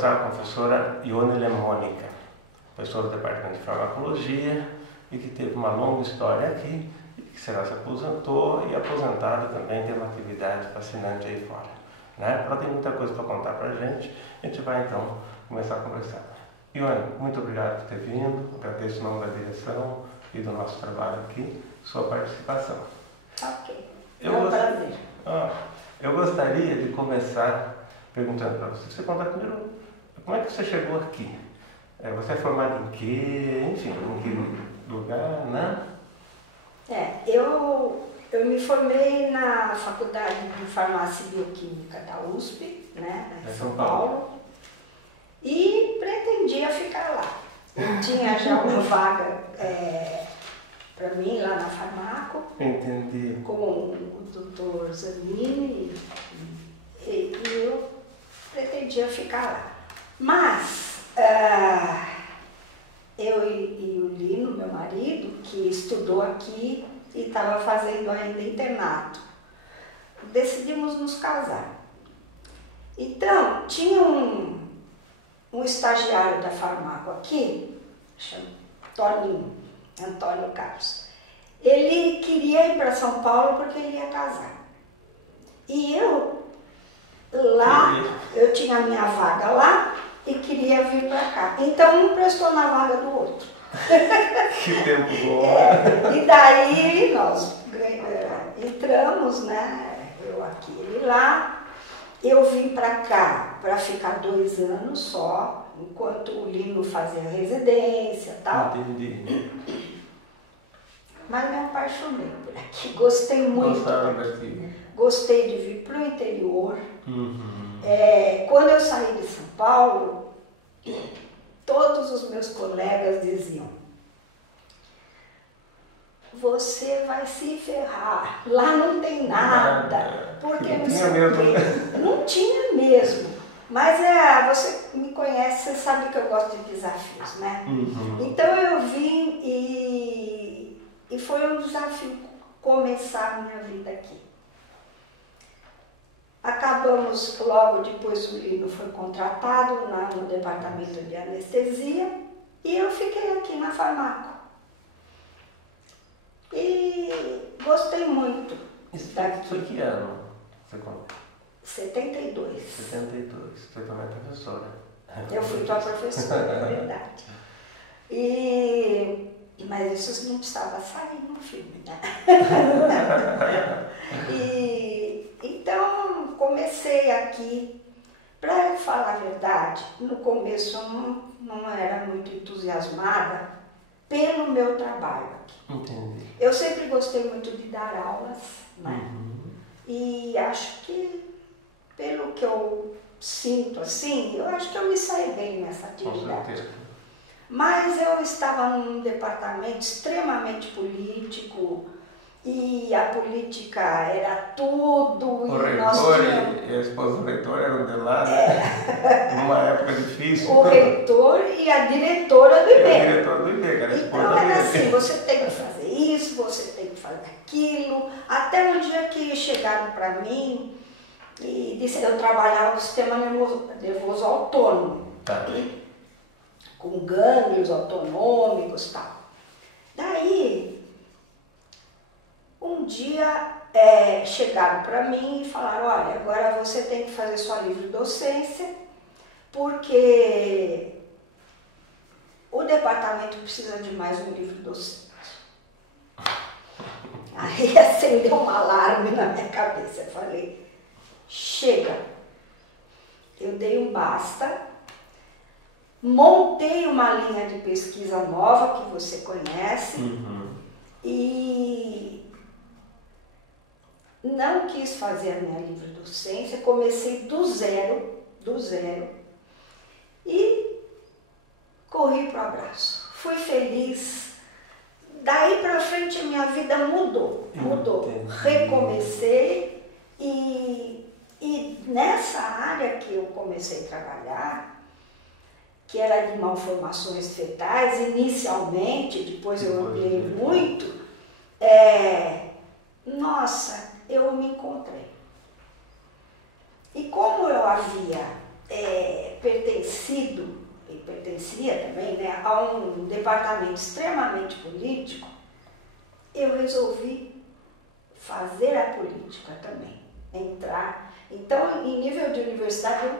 conversar com a professora Ione Lemônica, professora do Departamento de Farmacologia e que teve uma longa história aqui, que se aposentou e aposentada também tem uma atividade fascinante aí fora. Né? Ela tem muita coisa para contar para a gente vai então começar a conversar. Ione, muito obrigado por ter vindo, agradeço o nome da direção e do nosso trabalho aqui, sua participação. Ok, é um prazer. Eu gostaria de começar perguntando para você. Você contar primeiro, como é que você chegou aqui? Você é formado em quê? Enfim, em que lugar, né? Eu me formei na Faculdade de Farmácia e Bioquímica da USP, né, em São Paulo, e pretendia ficar lá. Eu tinha já uma vaga para mim lá na Farmaco. Entendi. Com o Dr. Zanini, e eu pretendia ficar lá. Mas eu e o Lino, meu marido, que estudou aqui e estava fazendo ainda internato, decidimos nos casar. Então, tinha um estagiário da Farmaco aqui, chama Antônio Carlos. Ele queria ir para São Paulo porque ele ia casar. E eu, lá, eu tinha a minha vaga lá e queria vir para cá. Então, um prestou na vaga do outro. Que tempo bom! E daí nós entramos, né? Eu aqui, ele lá. Eu vim para cá para ficar 2 anos só, enquanto o Lino fazia residência e tal. Entendi. Mas me apaixonei por aqui, gostei muito daqui. Gostei de vir para o interior. Uhum. Quando eu saí de São Paulo, todos os meus colegas diziam: você vai se ferrar, lá não tem nada, porque não sei o quê. Não tinha mesmo. Mas você me conhece, você sabe que eu gosto de desafios, né? Uhum. Então eu vim e foi um desafio começar a minha vida aqui. Acabamos, logo depois o Lino foi contratado no departamento de anestesia e eu fiquei aqui na Farmaco. E gostei muito daqui. Foi que ano? Você conta? 72. 72. Foi também professora. Eu fui tua professora, é verdade. Mas isso não precisava sair no filme, né? Então, comecei aqui. Para falar a verdade, no começo eu não era muito entusiasmada pelo meu trabalho aqui. Entendi. Eu sempre gostei muito de dar aulas, né? Uhum. E acho que, pelo que eu sinto assim, eu acho que eu me saí bem nessa atividade. Com certeza. Mas eu estava num departamento extremamente político e a política era tudo. O reitor e a esposa do reitor eram de lá, né? Numa época difícil. O reitor e a diretora do IBE. A diretora do IBE, que era a esposa então era dele. assim, você tem que fazer isso, você tem que fazer aquilo. Até um dia que chegaram para mim e disseram que eu trabalhava no sistema nervoso autônomo. Tá. Com gânglios autonômicos e tal. Daí, um dia chegaram para mim e falaram: olha, agora você tem que fazer sua livre docência, porque o departamento precisa de mais um livre docente. Aí acendeu um alarme na minha cabeça. Eu falei: chega. Eu dei um basta. Montei uma linha de pesquisa nova que você conhece. Uhum. E não quis fazer a minha livre docência, comecei do zero e corri para o abraço. Fui feliz. Daí para frente a minha vida mudou. Recomecei e nessa área que eu comecei a trabalhar, que era de malformações fetais, inicialmente, depois eu ampliei muito, nossa, eu me encontrei. E como eu havia pertencido, e pertencia também, né, a um departamento extremamente político, eu resolvi fazer a política também, entrar. Então, em nível de universidade, eu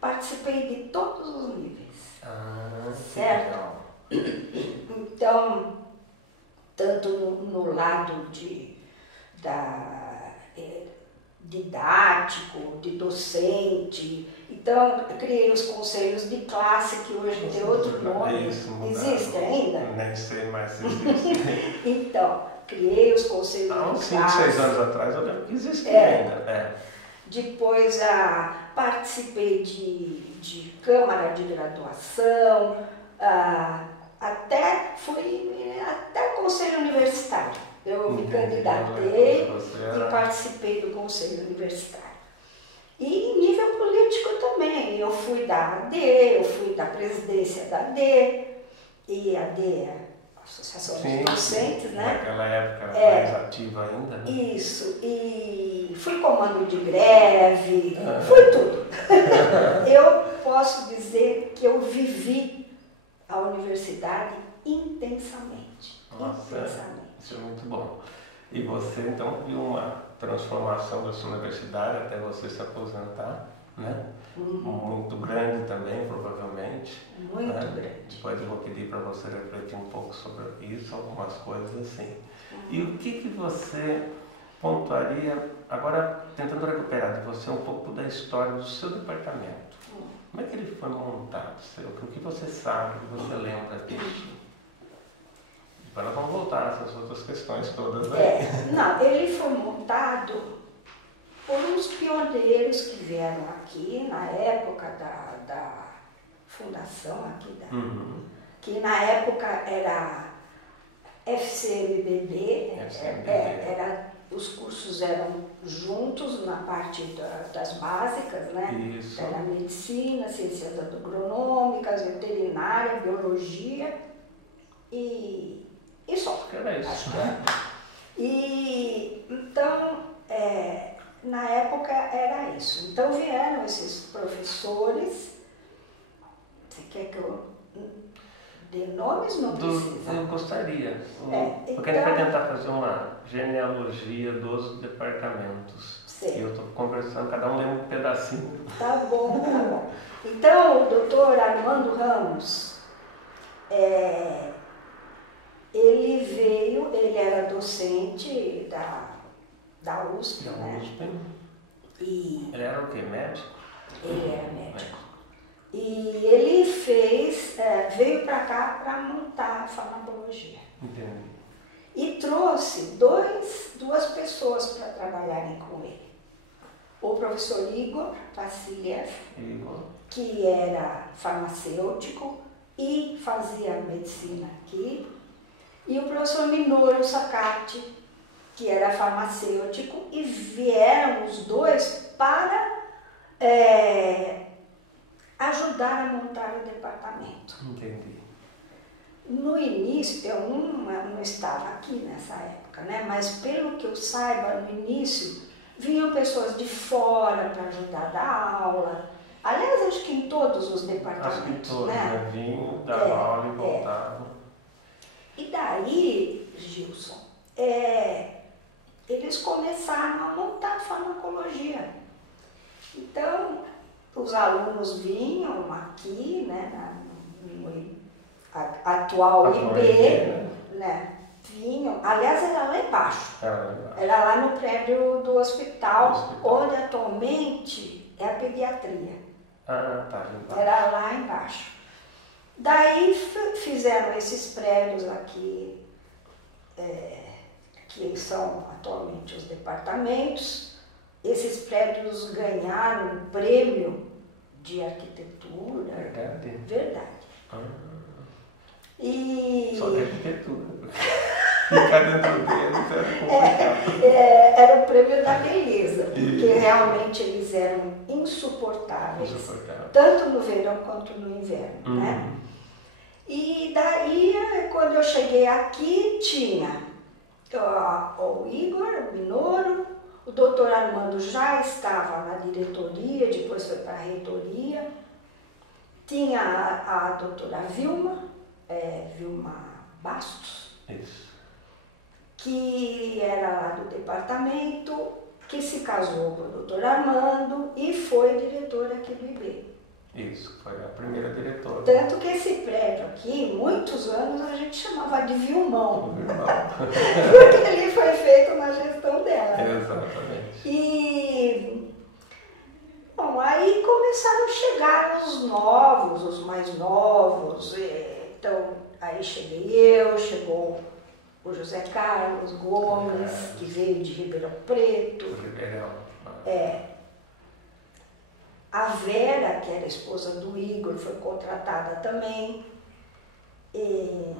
participei de todos os níveis, certo? Então, tanto no lado didático, de docente. Então, eu criei os conselhos de classe, que hoje tem outro nome. Existe ainda? Nem sei mais se existe. Então, criei os conselhos Há uns de 5, classe. 6 anos atrás eu lembro que existia ainda. Depois participei de câmara de graduação, até o conselho universitário. Eu me candidatei e participei do conselho universitário. E em nível político também, eu fui da AD, eu fui da presidência da AD, e a AD é a Associação dos Docentes, né? Naquela época era mais ativa ainda, né? Isso, e fui comando de greve, fui tudo. Eu posso dizer que eu vivi a universidade intensamente. Nossa, isso é muito bom. E você então viu uma transformação da sua universidade até você se aposentar, né? Muito grande também, provavelmente. Muito grande. Depois eu vou pedir para você refletir um pouco sobre isso, algumas coisas assim. E o que você pontuaria, agora tentando recuperar de você um pouco da história do seu departamento. Como é que ele foi montado? O que você sabe, o que você lembra disso? Depois nós vamos voltar nessas outras questões todas aí. Não, ele foi montado por uns pioneiros que vieram aqui na época da fundação aqui, que na época era FCMBB, os cursos eram juntos na parte das básicas, né? Isso. Era medicina, ciências agronômicas, veterinária, biologia e só. Era isso. Acho que era. E então, na época era isso. Então vieram esses professores. Você quer que eu dê nomes? Não precisa. Eu gostaria. Porque então, a gente vai tentar fazer uma genealogia dos departamentos. Sei. E eu estou conversando, cada um lê um pedacinho. Tá bom, tá bom. Então, o doutor Armando Ramos, ele era docente da USP, né? E ele era o quê? Médico? Ele era médico. E ele veio para cá para montar a farmacologia. Entendi. E trouxe duas pessoas para trabalharem com ele. O professor Igor Vassiliev, que era farmacêutico e fazia medicina aqui, e o professor Minoru Sakati, que era farmacêutico, e vieram os dois para ajudar a montar o departamento. Entendi. No início, eu não estava aqui nessa época, né? Mas pelo que eu saiba, no início, vinham pessoas de fora para ajudar a dar aula. Aliás, acho que em todos os departamentos, acho que todos, né? Vinham, davam aula e voltavam. E daí, Gilson, eles começaram a montar farmacologia. Então, os alunos vinham aqui, né, no atual IB, né, vinham, aliás, era lá embaixo. Era lá no prédio do hospital, onde atualmente é a pediatria. Ah, tá. Era lá embaixo. Daí fizeram esses prédios aqui, que são atualmente os departamentos. Esses prédios ganharam um prêmio de arquitetura. Verdade? Verdade. E... Só de arquitetura. Ficar dentro deles era complicado. Era o prêmio da beleza, porque realmente eles eram insuportáveis. Tanto no verão quanto no inverno, né? E daí, quando eu cheguei aqui, tinha o Igor, o Minoru, O doutor Armando já estava na diretoria, depois foi para a reitoria. Tinha a doutora Vilma, Vilma Bastos, Isso. que era lá do departamento, que se casou com o doutor Armando e foi diretora aqui do IB. Isso, foi a primeira diretora. Tanto que esse prédio aqui, muitos anos, a gente chamava de Vilmão. Porque ele foi feito na gestão dela. Exatamente. E, bom, aí começaram a chegar os novos, os mais novos. Então, aí cheguei eu, chegou o José Carlos Gomes, que veio de Ribeirão Preto. Ribeirão. A Vera, que era esposa do Igor, foi contratada também. E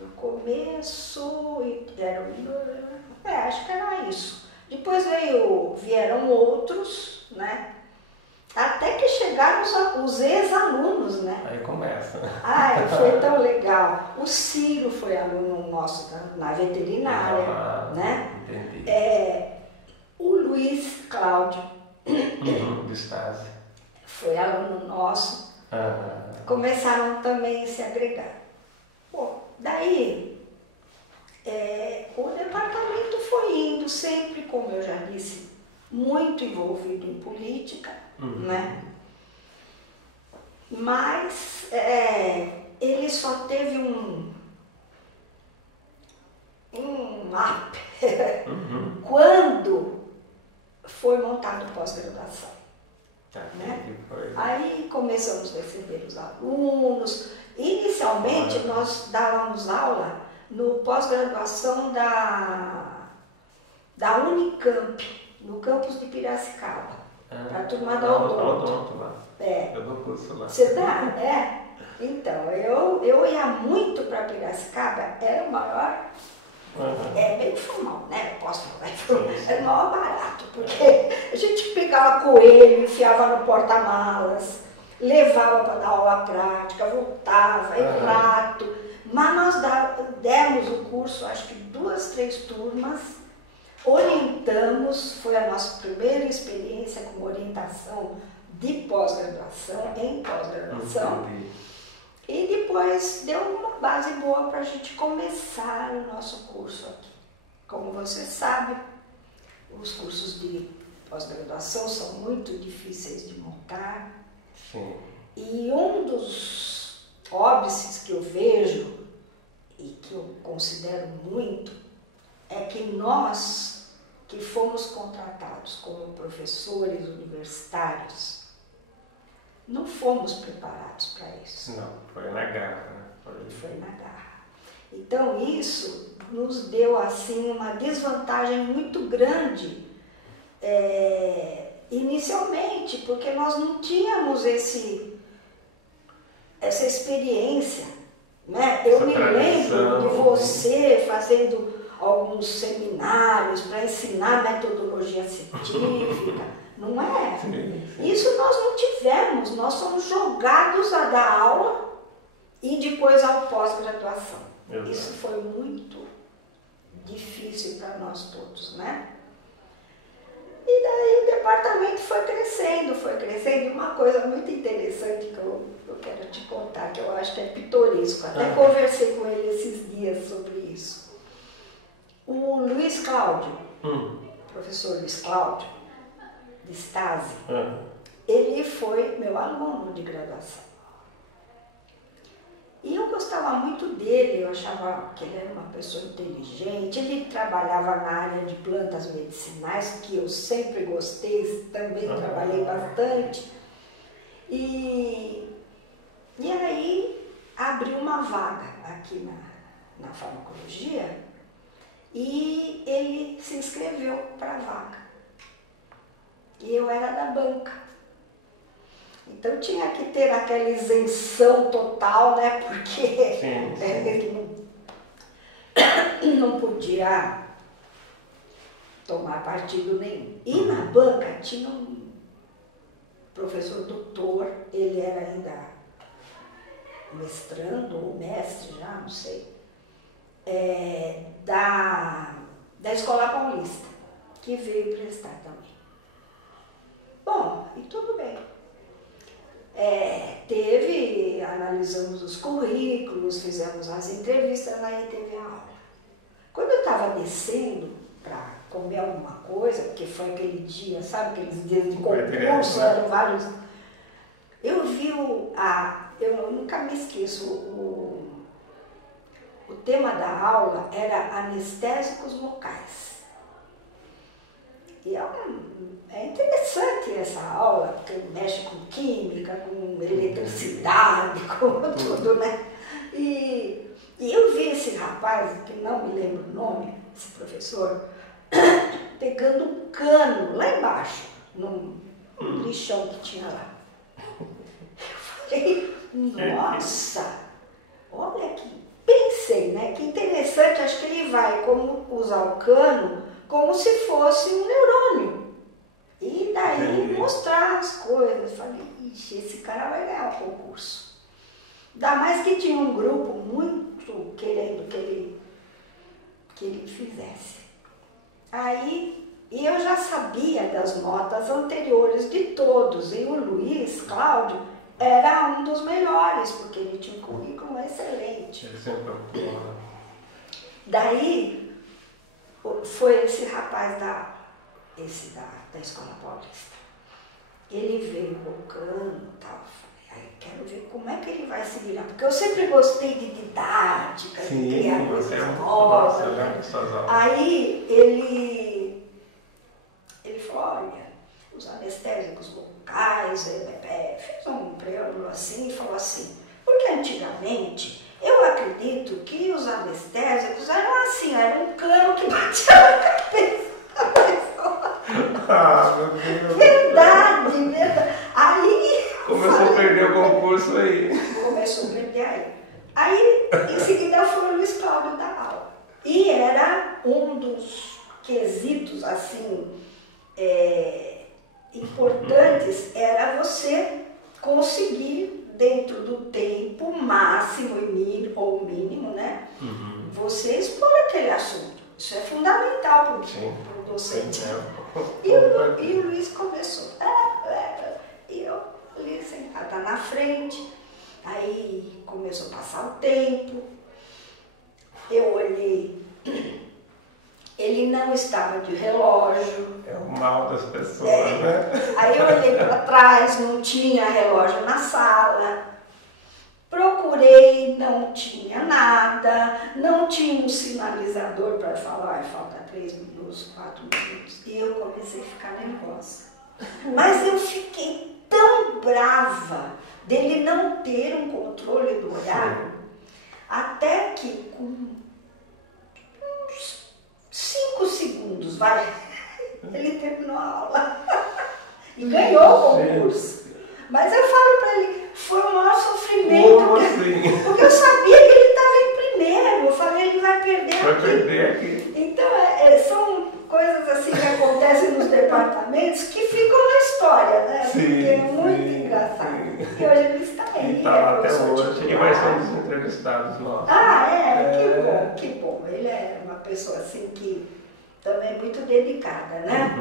no começo, acho que era isso. Depois vieram outros, né? Até que chegaram os ex-alunos, né? Aí começa. Ai, foi tão legal. O Ciro foi aluno nosso na veterinária, né? Entendi. O Luiz Cláudio Do Stasi. foi aluno nosso. Começaram também a se agregar. Bom, daí o departamento foi indo sempre, como eu já disse, muito envolvido em política, né? Mas ele só teve um up quando foi montado pós-graduação. Né? Aí começamos a receber os alunos. Inicialmente nós dávamos aula no pós-graduação da Unicamp, no campus de Piracicaba, para a turma da Odonto. Eu dou curso lá. Você dá? Então, eu ia muito para Piracicaba, era o maior. Bem formal, né? Eu posso falar. Era o maior barato, porque a gente pegava coelho, enfiava no porta-malas, levava para dar aula prática, voltava, e rato. Mas nós demos o curso, acho que 2, 3 turmas, orientamos, foi a nossa primeira experiência com orientação de pós-graduação, em pós-graduação. E depois deu uma base boa para a gente começar o nosso curso aqui. Como você sabe, os cursos de pós-graduação são muito difíceis de montar. Sim. E um dos óbices que eu vejo e que eu considero muito é que nós que fomos contratados como professores universitários não fomos preparados para isso. Não, foi na garra, né? Foi na garra. Então isso nos deu assim uma desvantagem muito grande inicialmente, porque nós não tínhamos essa experiência, né? Eu me lembro de você fazendo alguns seminários para ensinar metodologia científica. Não é? Sim. Isso nós não tivemos, nós somos jogados a dar aula e depois ao pós-graduação. Isso foi muito difícil para nós todos, né? E daí o departamento foi crescendo, e uma coisa muito interessante que eu quero te contar, que eu acho que é pitoresco, até conversei com ele esses dias sobre isso. O Luiz Cláudio, professor Luiz Cláudio, de Stasi, ele foi meu aluno de graduação. E eu gostava muito dele, eu achava que ele era uma pessoa inteligente, ele trabalhava na área de plantas medicinais, que eu sempre gostei, também trabalhei bastante. E aí abriu uma vaga aqui na farmacologia e ele se inscreveu para a vaga. E eu era da banca. Então tinha que ter aquela isenção total, né? Porque ele não podia tomar partido nenhum. E na banca tinha um professor doutor, ele era ainda mestrando ou mestre já, não sei, da Escola Paulista, que veio prestar também. Bom, e tudo bem. Analisamos os currículos, fizemos as entrevistas, aí teve a aula. Quando eu estava descendo para comer alguma coisa, porque foi aquele dia, sabe, aqueles dias de concurso, eram vários. Eu vi eu nunca me esqueço, o tema da aula era anestésicos locais. E é interessante essa aula, porque mexe com química, com eletricidade, com tudo, né? E eu vi esse rapaz, que não me lembro o nome, esse professor, pegando um cano lá embaixo, num lixão que tinha lá. Eu falei, nossa, olha que, pensei, né? Que interessante, acho que ele vai usar o cano como se fosse um neurônio. E daí mostrar as coisas. Falei, ixi, esse cara vai ganhar o concurso. Ainda mais que tinha um grupo muito querendo que ele fizesse. Aí, e eu já sabia das notas anteriores de todos. E o Luiz Cláudio era um dos melhores, porque ele tinha um currículo excelente. Ele sempre Daí, foi esse rapaz da Escola Paulista. Ele veio colocando e tal. Falei, aí quero ver como é que ele vai se virar. Porque eu sempre gostei de didática, de criar coisas novas. Né? Aí ele falou, olha, os anestésicos locais, fez um preâmbulo assim e falou assim, porque antigamente eu acredito que os anestésicos eram assim, era um cano que batia na cabeça da pessoa. Ah, meu Deus. Verdade. Aí... Começou a perder o concurso aí. Começou a perder aí. Aí, em seguida, foi o Luiz Cláudio da aula. E era um dos quesitos, assim, importantes, era você conseguir, dentro do tempo máximo ou mínimo, né? Você expor aquele assunto. Isso é fundamental para o docente. E o Luiz começou. E eu ali sentada na frente. Aí começou a passar o tempo. Eu olhei. Ele não estava de relógio. É o mal das pessoas, né? Aí eu olhei para trás, não tinha relógio na sala. Procurei, não tinha nada. Não tinha um sinalizador para falar, falta 3 minutos, 4 minutos. E eu comecei a ficar nervosa. Mas eu fiquei tão brava dele não ter um controle do horário, até que com uns 5 segundos, ele terminou a aula e ganhou o concurso. Mas eu falo para ele, foi o maior sofrimento. Como assim? Porque eu sabia que ele estava em primeiro. Eu falei, ele vai perder Vai aqui. perder aqui. Então, são coisas assim que acontecem nos departamentos que ficam na história, né? Sim, porque é muito engraçado. Sim. E hoje ele está aí. E está lá até hoje. titular. E vai ser um dos entrevistados nossos. Que bom, que bom. Ele é uma pessoa assim que também é muito dedicada, né?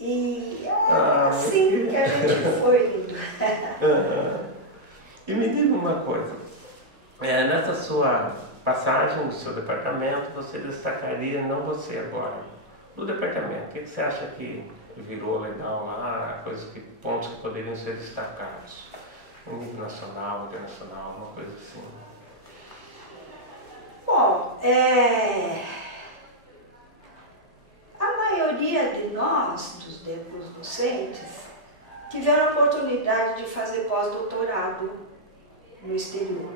E assim que a gente foi indo. E me diga uma coisa, nessa sua passagem no seu departamento, você destacaria, não você agora, no departamento, o que você acha que virou legal lá, pontos que poderiam ser destacados, no nível nacional, internacional, uma coisa assim? Bom, a maioria de nós, dos docentes, tiveram a oportunidade de fazer pós-doutorado no exterior.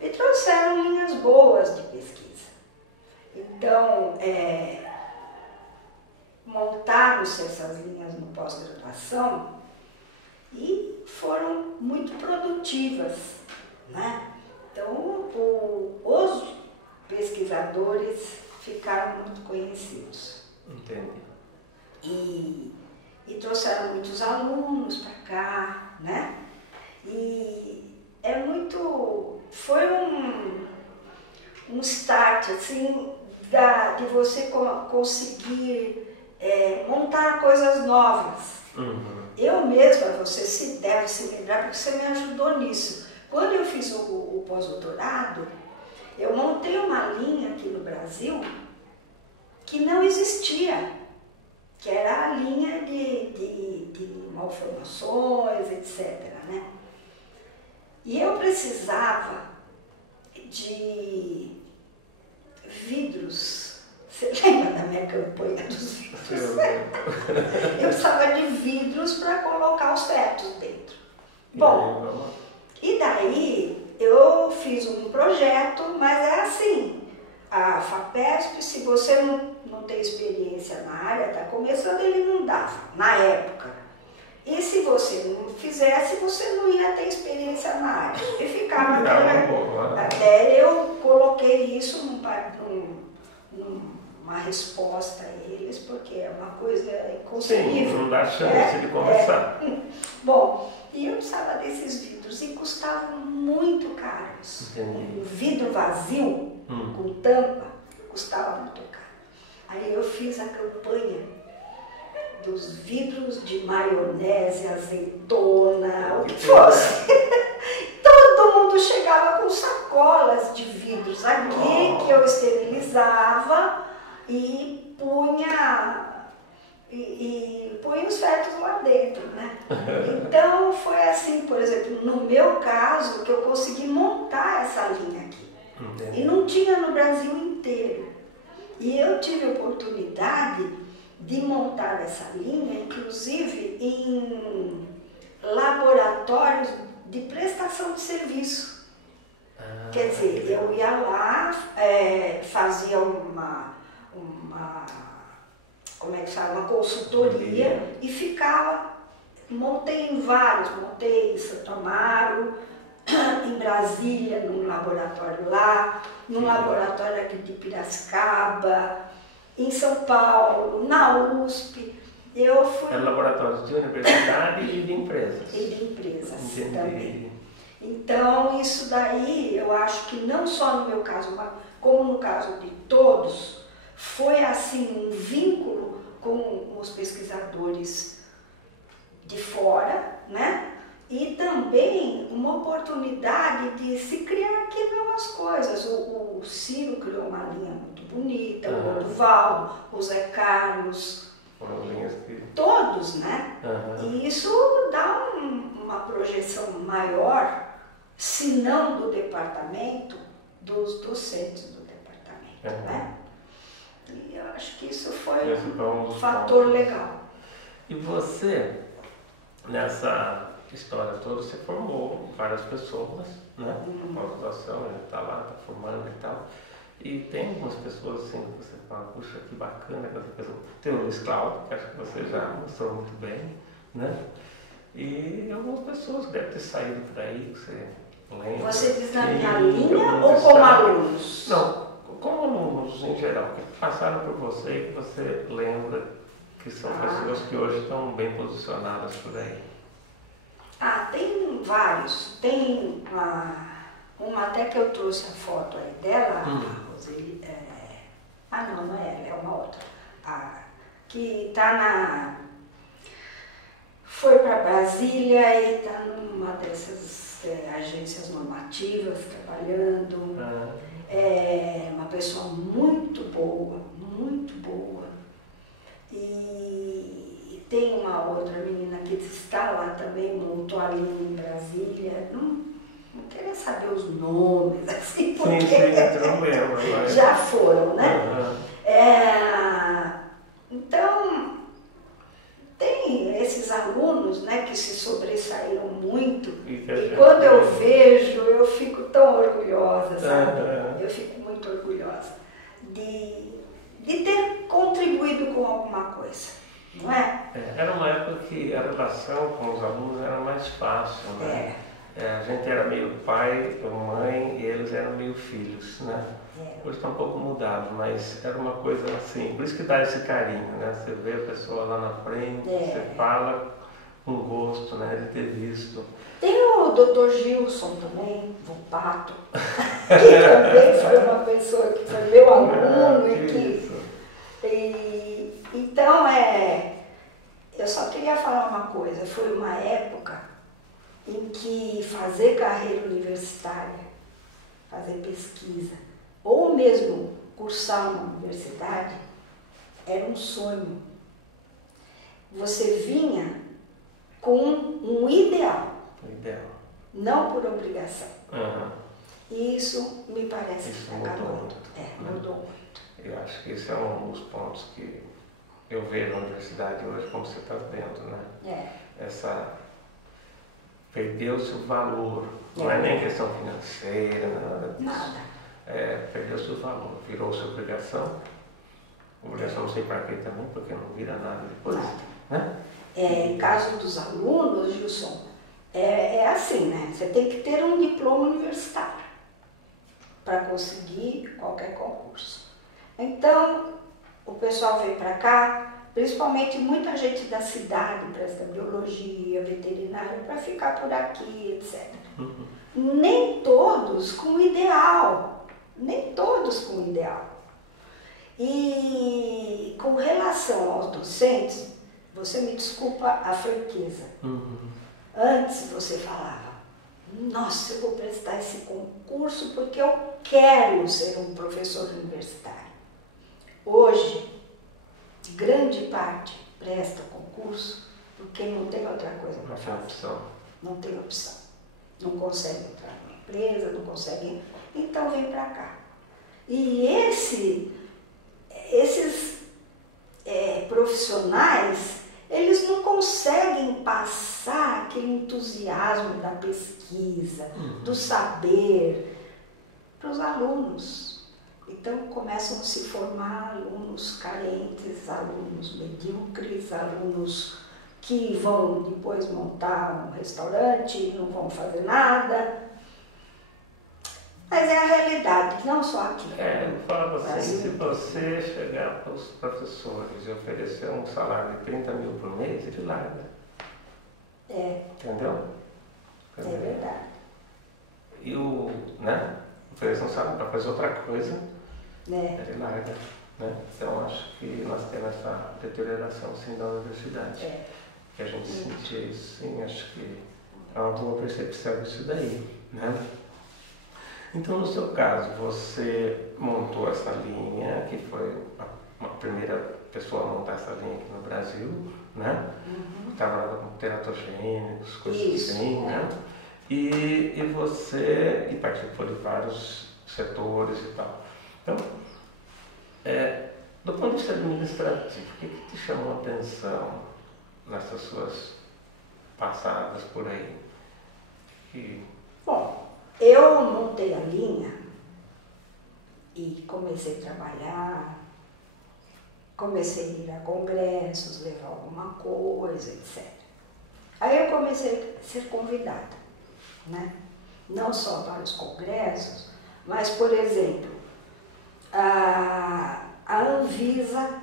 E trouxeram linhas boas de pesquisa. Então, montaram-se essas linhas no pós-graduação e foram muito produtivas, né? Então, os pesquisadores ficaram muito conhecidos. Entendi. E trouxeram muitos alunos para cá, né? E foi um start parte, assim, de você conseguir montar coisas novas. Eu mesma, você deve se lembrar, porque você me ajudou nisso. Quando eu fiz o pós-doutorado, eu montei uma linha aqui no Brasil que não existia, que era a linha de malformações, etc., né? E eu precisava de vidros. Você lembra da minha campanha dos vidros? Eu precisava de vidros para colocar os fetos dentro. Bom, e daí eu fiz um projeto, mas é assim, a FAPESP, se você não tem experiência na área, está começando, ele não dava, na época. E se você não fizesse, você não ia ter experiência na área. E ficava até eu coloquei isso numa resposta a eles, porque é uma coisa inconcebível. Sim, não dá chance de começar. Bom, e eu precisava desses vidros e custavam muito caros. Entendi. Um vidro vazio, com tampa, custava muito caro. Aí eu fiz a campanha dos vidros de maionese, azeitona, o que fosse. Todo mundo chegava com sacolas de vidros aqui, que eu esterilizava e punha os fetos lá dentro, né? Então foi assim, por exemplo, no meu caso, que eu consegui montar essa linha aqui. E não tinha no Brasil inteiro. E eu tive a oportunidade de montar essa linha, inclusive em laboratórios de prestação de serviço. Quer dizer, eu ia lá, fazia como é que chama? Uma consultoria e ficava, montei em vários, montei em Santo Amaro, em Brasília, num laboratório lá, num laboratório aqui de Piracicaba, em São Paulo, na USP. Eu fui... Era laboratórios de universidade e de empresas. E de empresas. Entendi. Também. Então, isso daí, eu acho que não só no meu caso, mas como no caso de todos, foi assim um vínculo com os pesquisadores de fora, né? E também uma oportunidade de se criar aqui novas coisas. O Ciro criou uma linha muito bonita, o Oduvaldo, o Zé Carlos, todos, né? E isso dá uma projeção maior, se não do departamento, dos docentes do departamento, né? E eu acho que isso foi um fator legal. E você, nessa história toda, você formou várias pessoas, né? Pós-graduação, ele está lá, está formando e tal. E tem algumas pessoas assim que você fala, puxa, que bacana essa pessoa. Tem o Luiz Cláudio, que acho que você já mostrou muito bem, né? E algumas pessoas que devem ter saído por aí, que você lembra. Você diz na minha linha ou como alunos? Não, como alunos em geral, que passaram por você e que você lembra que são pessoas que hoje estão bem posicionadas por aí. Tem vários. Tem uma até que eu trouxe a foto aí dela, não é ela, é uma outra. Que está foi para Brasília e está numa dessas agências normativas, trabalhando. É uma pessoa muito boa, muito boa. E tem uma outra menina que está lá também, montou ali em Brasília. Não queria saber os nomes, assim, porque não lembro, já foram, né? Então, tem esses alunos, né, que se sobressaíram muito, e quando eu vejo, eu fico tão orgulhosa, sabe? Eu fico muito orgulhosa de ter contribuído com alguma coisa, não é? Era uma época que a relação com os alunos era mais fácil, né? A gente era meio pai ou mãe e eles eram meio filhos, né? Hoje está um pouco mudado, mas era uma coisa assim, por isso que dá esse carinho, né? Você vê a pessoa lá na frente, você fala com gosto, né? De ter visto. Tem o Dr. Gilson também, Volpato, que também foi uma pessoa que foi meu aluno isso. Então, eu só queria falar uma coisa, foi uma época em que fazer carreira universitária, fazer pesquisa, ou mesmo cursar uma universidade, era um sonho. Você vinha com um ideal, não por obrigação. E isso me parece que acabou. Mudou muito. Eu acho que esse é um dos pontos que eu vejo na universidade hoje, como você está vendo, né? Perdeu-se o valor, não é nem questão financeira, nada disso. Nada. Perdeu-se o valor, virou-se obrigação. Obrigação não sei para quê também, porque não vira nada depois. Né? Em caso dos alunos, Gilson, é assim, né? Você tem que ter um diploma universitário para conseguir qualquer concurso. Então, o pessoal vem para cá, principalmente muita gente da cidade presta biologia, veterinária, para ficar por aqui, etc. Nem todos com ideal, E com relação aos docentes, você me desculpa a franqueza. Antes você falava, nossa, eu vou prestar esse concurso porque eu quero ser um professor universitário. Hoje, grande parte presta concurso porque não tem outra coisa para fazer. Não tem opção. Não consegue entrar numa empresa, não consegue. Então vem para cá. E esses profissionais, eles não conseguem passar aquele entusiasmo da pesquisa, do saber para os alunos. Então começam a se formar alunos carentes, alunos medíocres, alunos que vão depois montar um restaurante e não vão fazer nada. Mas é a realidade, não só aqui. Eu falo assim, se você chegar para os professores e oferecer um salário de 30 mil por mês, ele larga. Entendeu? É verdade. E oferecer um salário para fazer outra coisa, ele larga. Né? Então acho que nós temos essa deterioração sim da universidade. Que a gente sentia isso, sim, acho que é uma boa percepção disso daí. Né? Então, no seu caso, você montou essa linha, que foi a primeira pessoa a montar essa linha aqui no Brasil, né? Trabalhava com teratogênicos, coisas assim, né? E você participou de vários setores e tal. Então, do ponto de vista administrativo, o que te chamou a atenção nessas suas passadas por aí? Bom, eu montei a linha e comecei a trabalhar, comecei a ir a congressos, levar alguma coisa, etc. Aí eu comecei a ser convidada, né? Não só para os congressos, mas, por exemplo, a Anvisa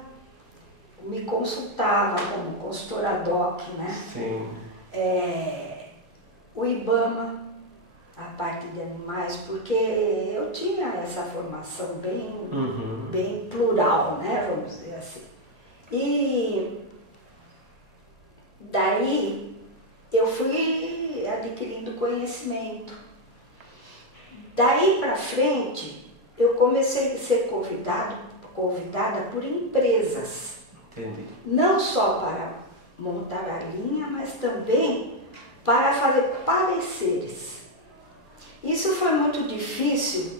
me consultava como consultora DOC, né? Sim. O IBAMA, a parte de animais, porque eu tinha essa formação bem plural, né, vamos dizer assim. E daí eu fui adquirindo conhecimento. Daí para frente, eu comecei a ser convidada por empresas. Entendi. Não só para montar a linha, mas também para fazer pareceres. Isso foi muito difícil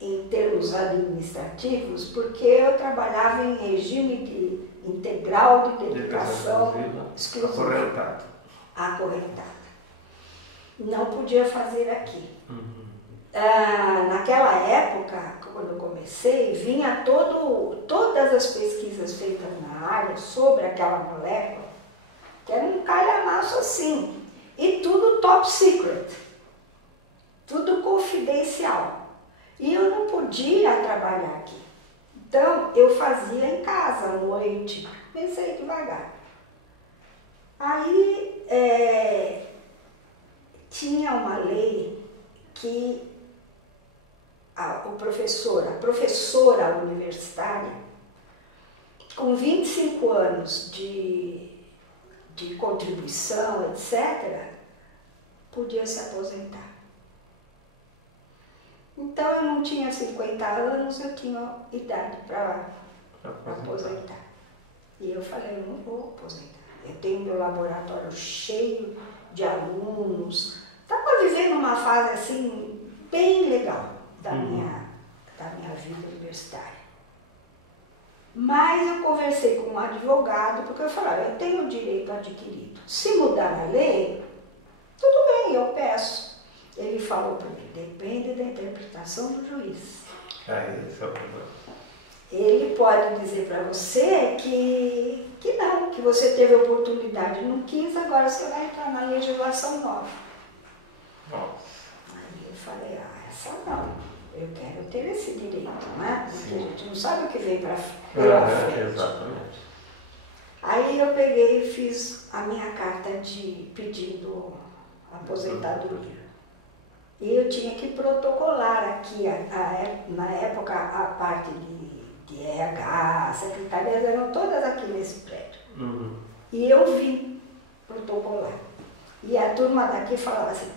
em termos administrativos, porque eu trabalhava em regime integral de dedicação exclusiva. Acorrentada. Não podia fazer aqui. Naquela época, quando eu comecei, vinha todas as pesquisas feitas na área sobre aquela molécula, que era um calhamaço assim, e tudo top secret. Tudo confidencial. E eu não podia trabalhar aqui. Então, eu fazia em casa, à noite. Comecei devagar. Aí, tinha uma lei que a professora universitária, com 25 anos de contribuição, etc., podia se aposentar. Então eu não tinha 50 anos, eu tinha idade para aposentar. E eu falei, eu não vou aposentar. Eu tenho meu laboratório cheio de alunos. Estava vivendo uma fase assim bem legal da minha vida universitária. Mas eu conversei com um advogado, porque eu falei, eu tenho o direito adquirido. Se mudar a lei, tudo bem, eu peço. Ele falou para mim, depende da interpretação do juiz. Esse é o problema. Ele pode dizer para você que não, que você teve oportunidade no 15, agora você vai entrar na legislação nova. Nossa. Aí eu falei, essa não, eu quero ter esse direito, né? Porque Sim. a gente não sabe o que vem pela frente. Exatamente. Aí eu peguei e fiz a minha carta de pedindo aposentadoria. E eu tinha que protocolar aqui, na época, a parte de RH, secretarias eram todas aqui nesse prédio. E eu vim protocolar. E a turma daqui falava assim,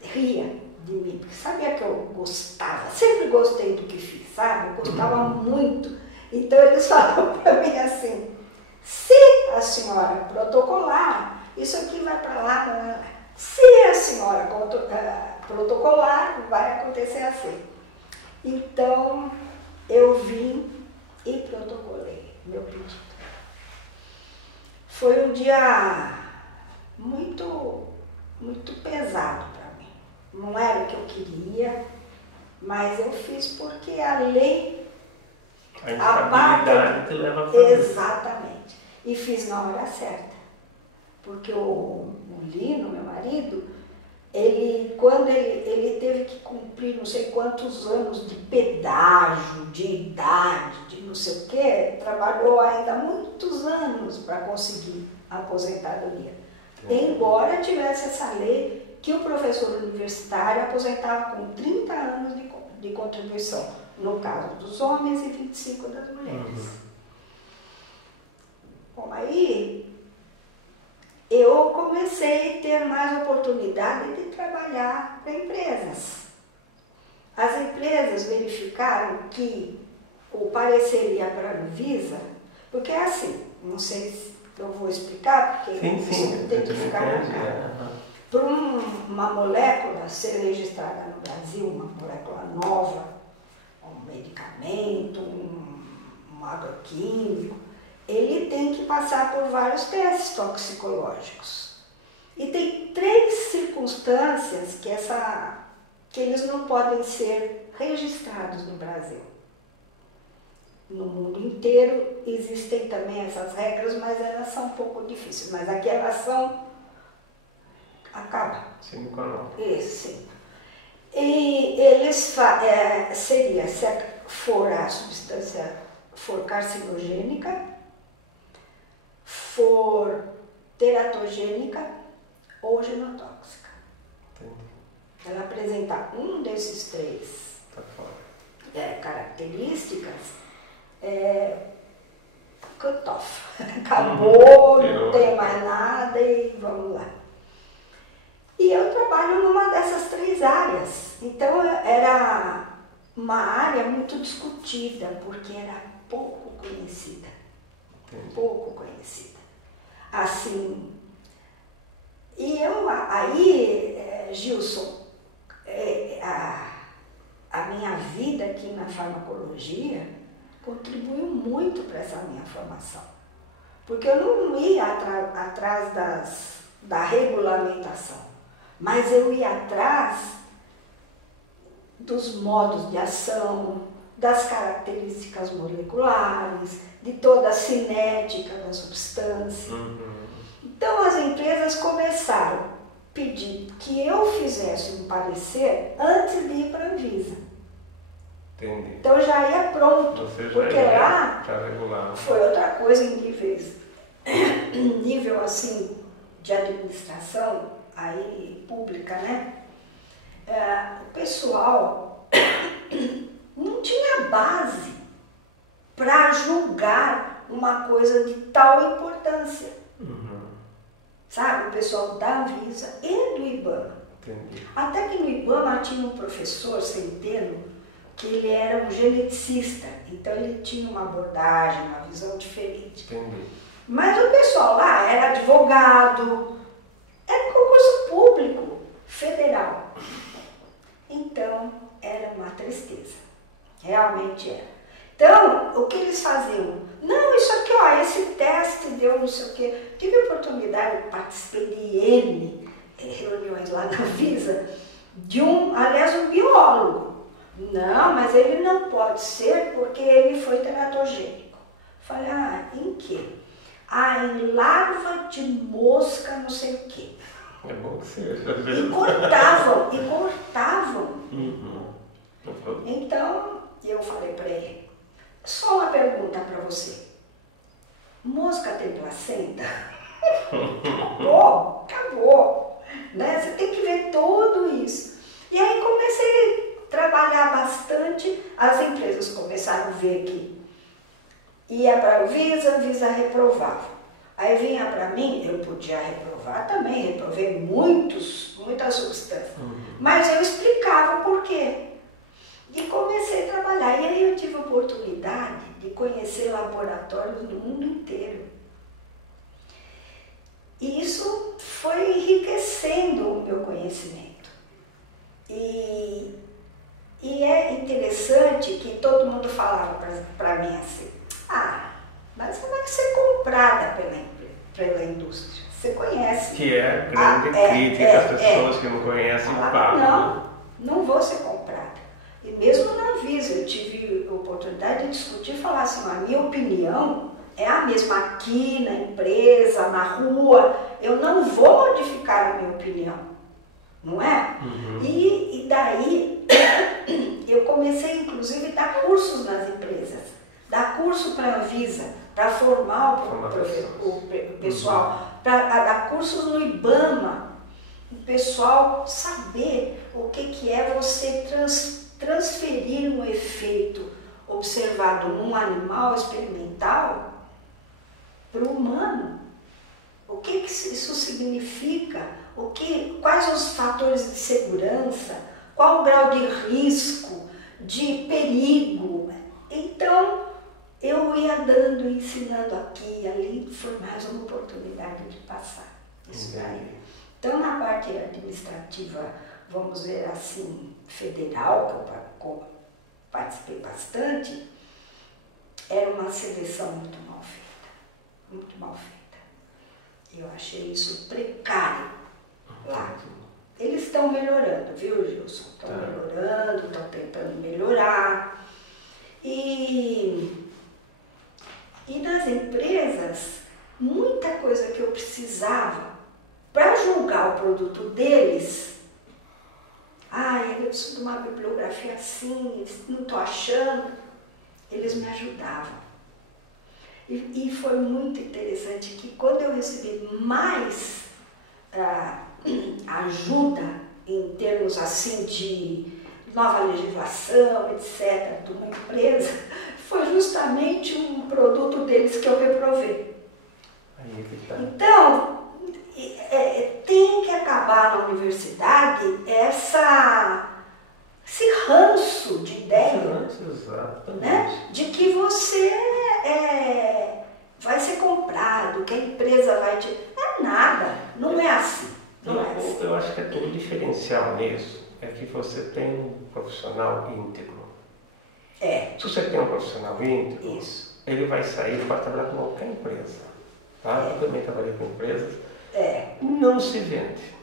ria de mim, porque sabia que eu gostava, sempre gostei do que fiz, sabe? Eu gostava muito. Então eles falavam para mim assim, se a senhora protocolar, isso aqui vai para lá, para lá. Se a senhora protocolar, vai acontecer assim. Então eu vim e protocolei meu pedido. Foi um dia muito, muito pesado para mim. Não era o que eu queria, mas eu fiz porque a lei, a parte te leva a fazer. Exatamente. E fiz na hora certa. Porque o Lino, meu marido, quando ele teve que cumprir não sei quantos anos de pedágio, de idade, de não sei o quê, trabalhou ainda muitos anos para conseguir a aposentadoria. Embora tivesse essa lei que o professor universitário aposentava com 30 anos de contribuição, no caso dos homens e 25 das mulheres. Bom, aí eu comecei a ter mais oportunidade de trabalhar para empresas. As empresas verificaram que o parecer ia para a Anvisa, porque é assim, não sei se eu vou explicar, porque sim, tem que ficar na cara. Para uma molécula ser registrada no Brasil, uma molécula nova, um medicamento, um agroquímico, ele tem que passar por vários testes toxicológicos. E tem 3 circunstâncias que eles não podem ser registrados no Brasil. No mundo inteiro existem também essas regras, mas elas são um pouco difíceis. Mas aqui elas são... Acaba. Sim, não. Isso, sim. E eles seria, se a substância for carcinogênica, for teratogênica ou genotóxica. Entendi. Ela apresentar um desses 3 Tá fora. características, cut off. Acabou, não tem mais nada e vamos lá. E eu trabalho numa dessas 3 áreas. Então era uma área muito discutida, porque era pouco conhecida. Pouco conhecida. Assim, e eu, aí, Gilson, a minha vida aqui na farmacologia contribuiu muito para essa minha formação. Porque eu não ia atrás da regulamentação, mas eu ia atrás dos modos de ação, das características moleculares, de toda a cinética da substância. Então as empresas começaram a pedir que eu fizesse um parecer antes de ir para a Anvisa. Entendi. Então já ia pronto, porque lá foi outra coisa em nível assim de administração aí pública, né? O pessoal não tinha base para julgar uma coisa de tal importância. Sabe, o pessoal da Anvisa e do IBAMA. Entendi. Até que no IBAMA tinha um professor, Centeno, que ele era um geneticista, então ele tinha uma abordagem, uma visão diferente. Entendi. Mas o pessoal lá era advogado, era concurso público, federal. Então, era uma tristeza, realmente era. Então, o que eles faziam? Não, isso aqui, ó, esse teste deu não sei o quê. Tive a oportunidade, participei de N reuniões lá na Visa, de um biólogo. Não, mas ele não pode ser porque ele foi teratogênico. Falei, em quê? Em larva de mosca não sei o quê. É bom que seja. E cortavam. Então, eu falei para ele, só uma pergunta para você. Mosca tem placenta? Acabou. Né? Você tem que ver tudo isso. E aí comecei a trabalhar bastante, as empresas começaram a ver que ia para a Anvisa reprovava. Aí vinha para mim, eu podia reprovar também, reprovei muitas substâncias. Mas eu explicava o porquê. E comecei a trabalhar. E aí eu tive a oportunidade de conhecer laboratórios no mundo inteiro. E isso foi enriquecendo o meu conhecimento. E é interessante que todo mundo falava para mim assim, mas você vai ser comprada pela indústria. Você conhece. Que é a grande crítica às pessoas que não conhecem o papo. Não vou ser comprada. E mesmo na Anvisa, eu tive a oportunidade de discutir e falar assim, a minha opinião é a mesma aqui, na empresa, na rua, eu não vou modificar a minha opinião, não é? E daí, eu comecei inclusive a dar cursos nas empresas, dar curso para a Anvisa, para formar o pessoal, para dar cursos no IBAMA, o pessoal saber o que é você transferir um efeito observado num animal experimental para o humano. O que isso significa? Quais os fatores de segurança? Qual o grau de risco, de perigo? Então, eu ia dando, ensinando aqui e ali, foi mais uma oportunidade de passar isso daí. Então, na parte administrativa, vamos ver assim, federal, que eu participei bastante, era uma seleção muito mal feita, muito mal feita. Eu achei isso precário lá. Eles estão melhorando, viu, Gilson? Estão melhorando, estão tentando melhorar. E nas empresas, muita coisa que eu precisava para julgar o produto deles, eu preciso de uma bibliografia assim, não estou achando, eles me ajudavam. E foi muito interessante que quando eu recebi mais ajuda em termos assim de nova legislação, etc., de uma empresa, foi justamente um produto deles que eu reprovei. Então, tem que acabar na universidade esse ranço de ideia, né? De que você vai ser comprado, que a empresa vai te... É nada, não é assim. Eu acho que o diferencial nisso é que você tem um profissional íntegro. Se você tem um profissional íntegro, ele vai sair para trabalhar com qualquer empresa. Eu também trabalhei com empresas. Não se vende.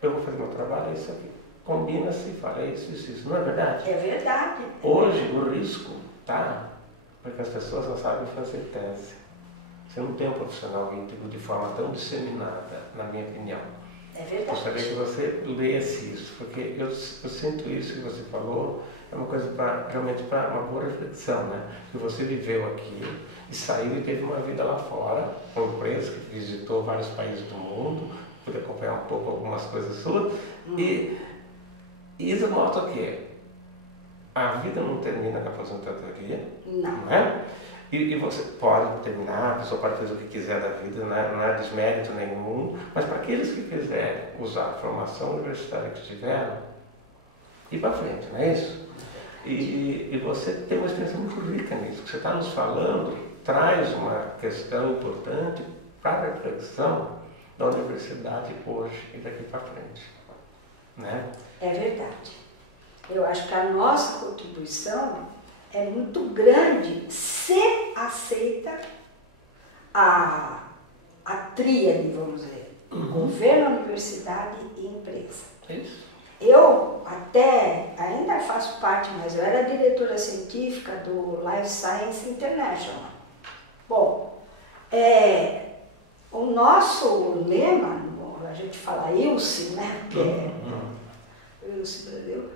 Eu vou fazer meu trabalho, é isso aqui. Combina-se e fala, isso. Não é verdade? É verdade. Hoje o risco porque as pessoas não sabem fazer tese. Você não tem um profissional íntegro de forma tão disseminada, na minha opinião. É verdade. Gostaria que você lesse isso, porque eu sinto isso que você falou, é uma coisa realmente para uma boa reflexão, né? Que você viveu aqui e saiu e teve uma vida lá fora, uma empresa que visitou vários países do mundo, pude acompanhar um pouco algumas coisas suas, e isso mostra o quê? a vida não termina com a aposentadoria, Não. é? E você pode terminar, a pessoa pode fazer o que quiser da vida, não é desmérito nenhum, mas para aqueles que quiserem usar a formação universitária que tiveram, ir para frente, não é isso? E você tem uma experiência muito rica nisso. O que você está nos falando traz uma questão importante para a reflexão da universidade hoje e daqui para frente, né? É verdade. Eu acho que a nossa contribuição é muito grande se aceita a tríade, vamos dizer, governo, universidade e empresa. Isso. Eu até ainda faço parte, mas eu era diretora científica do Life Science International. Bom, o nosso lema, a gente fala ILSE, né? Que é ILSE Brasil,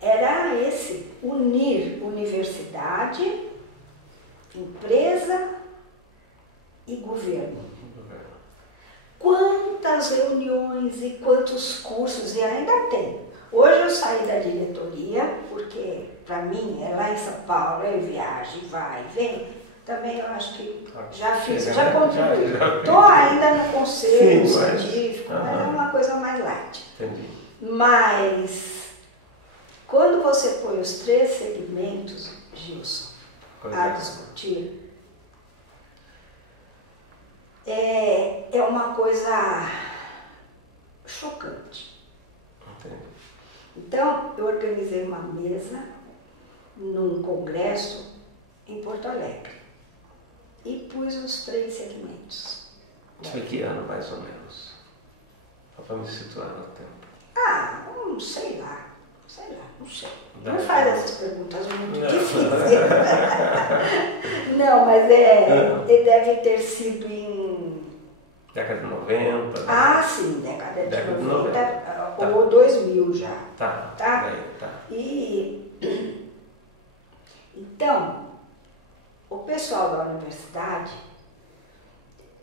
era esse, unir universidade, empresa e governo. Quantas reuniões e quantos cursos, e ainda tem. Hoje eu saí da diretoria, porque para mim é lá em São Paulo, é viagem, vai e vem. Também eu acho que já fiz, já contribuí. Estou ainda no conselho científico, mas é uma coisa mais light. Entendi. Mas quando você põe os três segmentos, Gilson, a discutir, é uma coisa chocante. Entendi. Então, eu organizei uma mesa num congresso em Porto Alegre e pus os três segmentos. Foi que ano, mais ou menos? Só para me situar no tempo. Sei lá, não sei. Não faz essas perguntas muito difíceis. Não, mas deve ter sido em... Década de 90? Sim, década de 90, Tá. ou 2000 já. Tá. Tá? Tá. Então, o pessoal da universidade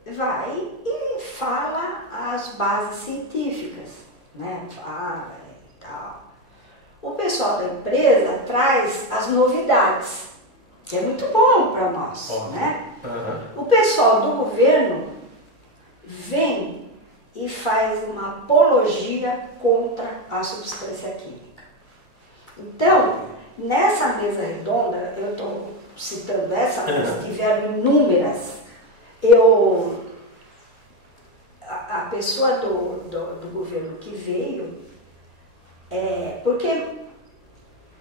vai e fala as bases científicas, né? Fala e tal. O pessoal da empresa traz as novidades, que é muito bom para nós, né? O pessoal do governo vem e faz uma apologia contra a substância química. Então, nessa mesa redonda, eu estou citando essa, mas tiveram inúmeras. A pessoa do governo que veio, porque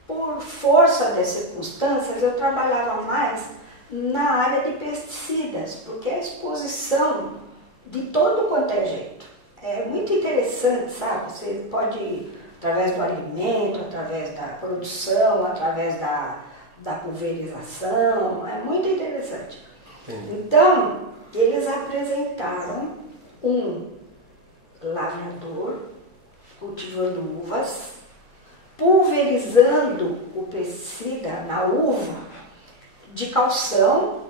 por força das circunstâncias eu trabalhava mais na área de pesticidas, porque a exposição de todo quanto é jeito é muito interessante, sabe? Você pode, através do alimento, através da produção, através da pulverização, é muito interessante. Então, eles apresentaram um lavrador cultivando uvas, pulverizando o pesticida na uva de calção,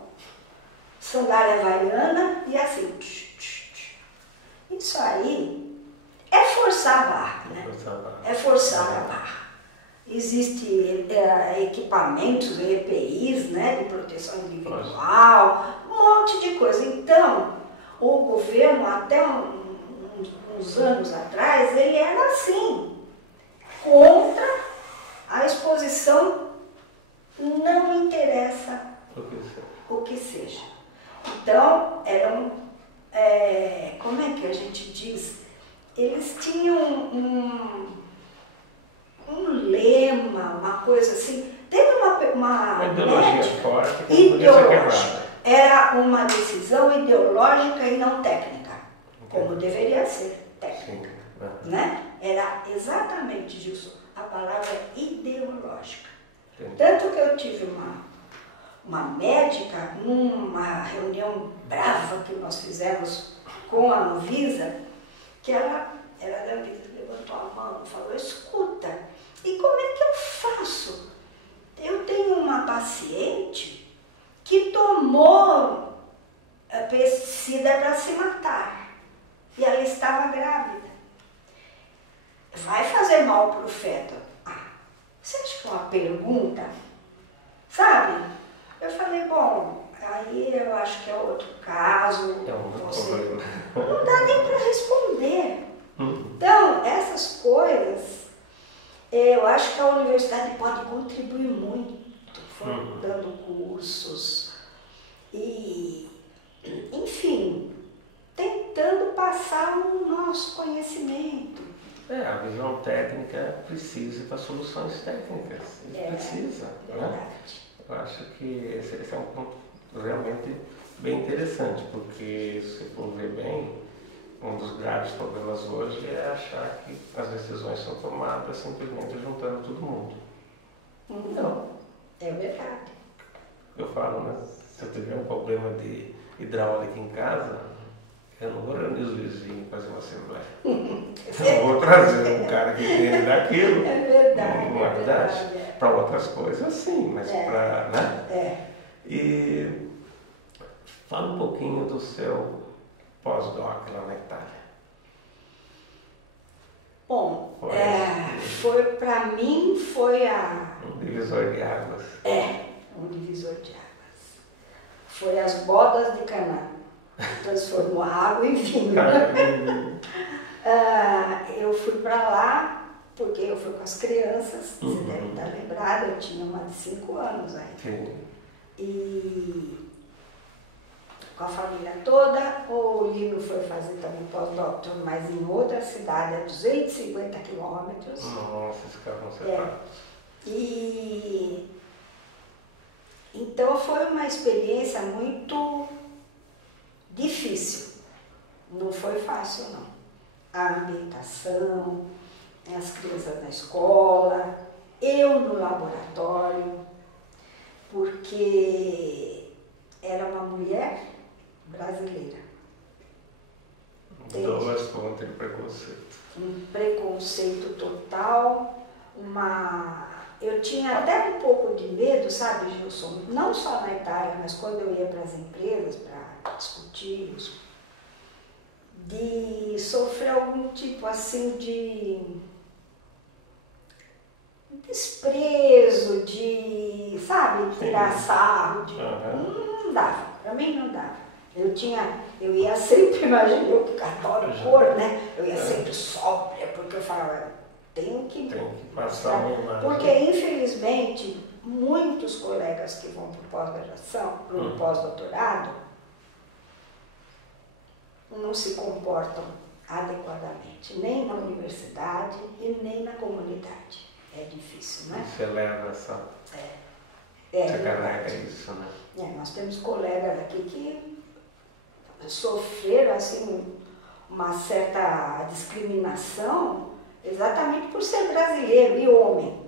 sandália havaiana e assim. Isso aí é forçar a barra, né? É forçar a barra. Existem equipamentos, EPIs, né, de proteção individual, um monte de coisa. Então, o governo, até uns anos atrás, ele era assim, contra a exposição, não interessa o que seja. Então, eram, como é que a gente diz? Eles tinham um lema, uma coisa assim. Teve uma ideologia forte que ideológica. Não podia ser quebrada. Era uma decisão ideológica e não técnica, como deveria ser técnica. Sim. Né? Era exatamente isso, a palavra ideológica. Tanto que eu tive uma médica, numa reunião brava que nós fizemos com a Anvisa, que ela era da Anvisa, levantou a mão e falou: escuta, e como é que eu faço? Eu tenho uma paciente que tomou pesticida para se matar e ela estava grávida. Vai fazer mal para o feto? Você pergunta, sabe? Eu falei, bom, aí eu acho que é outro caso. É um você problema. não dá nem para responder. Então, essas coisas, eu acho que a universidade pode contribuir muito, dando cursos e, enfim, tentando passar o nosso conhecimento. A visão técnica precisa para soluções técnicas. Isso precisa. Verdade. Né? Eu acho que esse é um ponto realmente bem interessante, porque se for ver bem, um dos graves problemas hoje é achar que as decisões são tomadas simplesmente juntando todo mundo. Não. É verdade. Eu falo, mas se eu tiver um problema de hidráulica em casa, eu não vou reunir os vizinhos para fazer uma assembleia. Eu vou trazer um cara que entende daquilo. É verdade. Não é verdade? Para outras coisas, sim, mas para. Né? E fala um pouquinho do seu pós-doc lá na Itália. Bom, para mim foi um divisor de águas. Um divisor de águas. Foi as bodas de Caná. Transformou a água em vinho. Eu fui para lá porque eu fui com as crianças, você deve estar lembrada, eu tinha mais de 5 anos aí. Sim. E com a família toda, o Lino foi fazer também pós-doutor, mas em outra cidade, a 250 quilômetros. Nossa, eles ficavam separados. E então foi uma experiência muito difícil. Não foi fácil, não. A ambientação, as crianças na escola, eu no laboratório, porque era uma mulher brasileira. Duas fontes de preconceito. Um preconceito total, eu tinha até um pouco de medo, sabe, Gilson? Não só na Itália, mas quando eu ia para as empresas para discutir, de sofrer algum tipo assim de desprezo, de, sabe, tirar sarro, não dava, para mim não dava. Eu ia sempre, imagina, eu que adoro cor, né? Eu ia sempre sóbria, porque eu falava, tenho que passar uma imagem. Porque, infelizmente, muitos colegas que vão para o pós-graduação, para o pós-doutorado, não se comportam adequadamente, nem na universidade e nem na comunidade. É difícil, né? Você leva essa... Você carrega isso, né? Nós temos colegas aqui que sofreram, assim, uma certa discriminação exatamente por ser brasileiro e homem,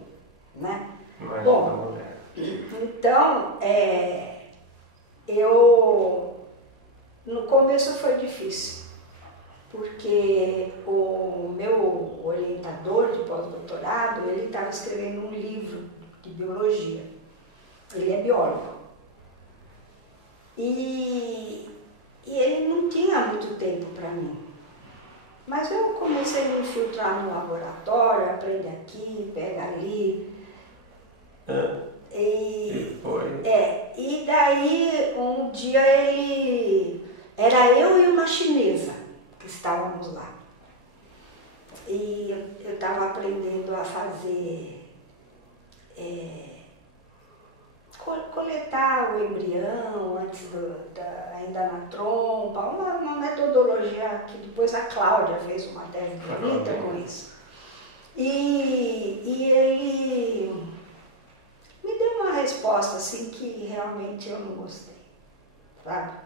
né? Bom, então, no começo foi difícil, porque o meu orientador de pós-doutorado, ele estava escrevendo um livro de biologia, ele é biólogo, e ele não tinha muito tempo para mim. Mas eu comecei a me infiltrar no laboratório, aprende aqui, pega ali. E daí um dia era eu e uma chinesa que estávamos lá. E eu estava aprendendo a fazer, coletar o embrião antes ainda na trompa, uma metodologia que depois a Cláudia fez uma tese bonita com isso. E ele me deu uma resposta assim que realmente eu não gostei, sabe?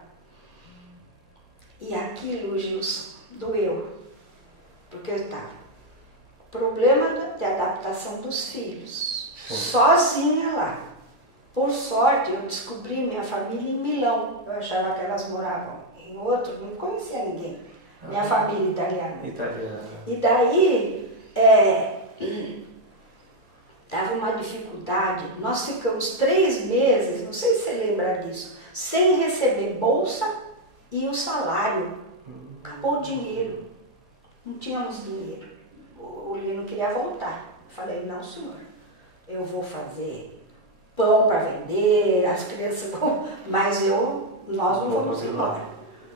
E aquilo, Gilson, doeu, porque eu estava. Problema de adaptação dos filhos, sozinha lá. Por sorte, eu descobri minha família em Milão. Eu achava que elas moravam em outro, não conhecia ninguém. Minha família italiana. E daí, dava uma dificuldade. Nós ficamos 3 meses, não sei se você lembra disso, sem receber bolsa e o salário. Acabou o dinheiro. Não tínhamos dinheiro. O Lino queria voltar. Eu falei, não, senhor. eu vou fazer pão para vender, as crianças vão, mas nós não vamos embora.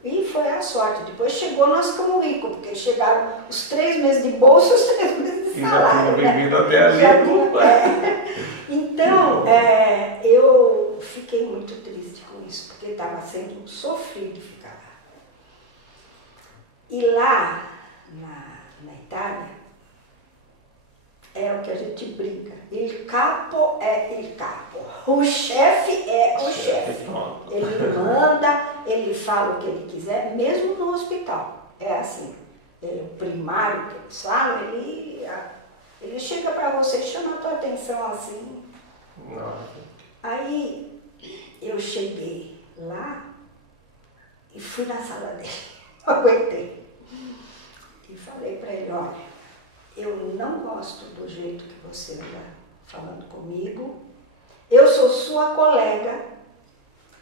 E foi a sorte. Depois chegou, nós ficamos ricos, porque chegaram os 3 meses de bolsa, os 3 meses de salário. E já tinha vivido até ali. Então, eu fiquei muito triste com isso, porque estava sendo sofrido ficar lá. E lá, na Itália, é o que a gente brinca. Il capo é il capo. O chefe é o chefe. Ele manda, ele fala o que ele quiser, mesmo no hospital. É assim. O primário que eles falam, ele chega para você, chama a tua atenção assim. Aí eu cheguei lá e fui na sala dele. Não aguentei. E falei para ele, olha, eu não gosto do jeito que você está falando comigo. Eu sou sua colega.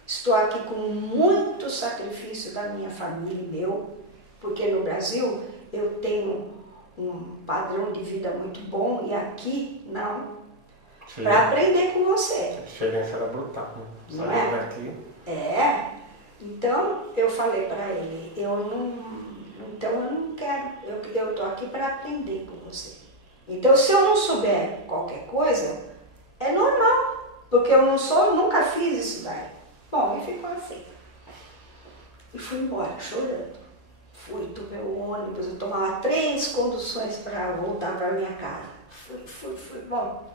Estou aqui com muito sacrifício da minha família e meu, porque no Brasil eu tenho um padrão de vida muito bom e aqui não. Para aprender com você. A diferença era brutal, né? Não é? Daqui. Então eu falei para ele, eu não quero, eu estou aqui para aprender com você. Então se eu não souber qualquer coisa, é normal, porque eu nunca fiz isso daí. Bom, e ficou assim. E fui embora, chorando. Tomei o ônibus, eu tomava 3 conduções para voltar para minha casa. Fui, bom.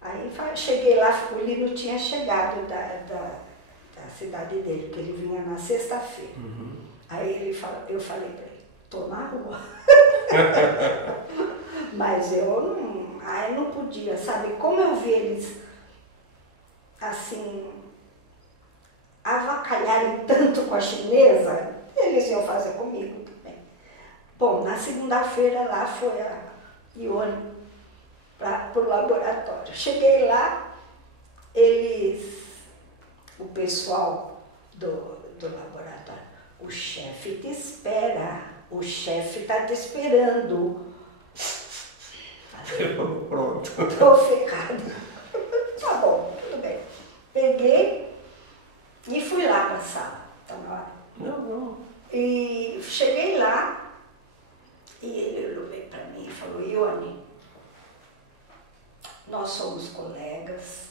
Aí cheguei lá, o Lino tinha chegado da cidade dele, porque ele vinha na sexta-feira. Aí eu falei para ele, tô na rua. Mas eu não podia, sabe? Como eu vi eles, assim, avacalharem tanto com a chinesa, eles iam fazer comigo também. Bom, na segunda-feira lá foi a Ione para o laboratório. Cheguei lá, o pessoal do laboratório, o chefe te espera, o chefe está te esperando. Falei, pronto. Estou ferrada. Tá bom, tudo bem. Peguei e fui lá para a sala. Tá na hora? Não. E cheguei lá e ele olhou bem para mim e falou, Ione, nós somos colegas.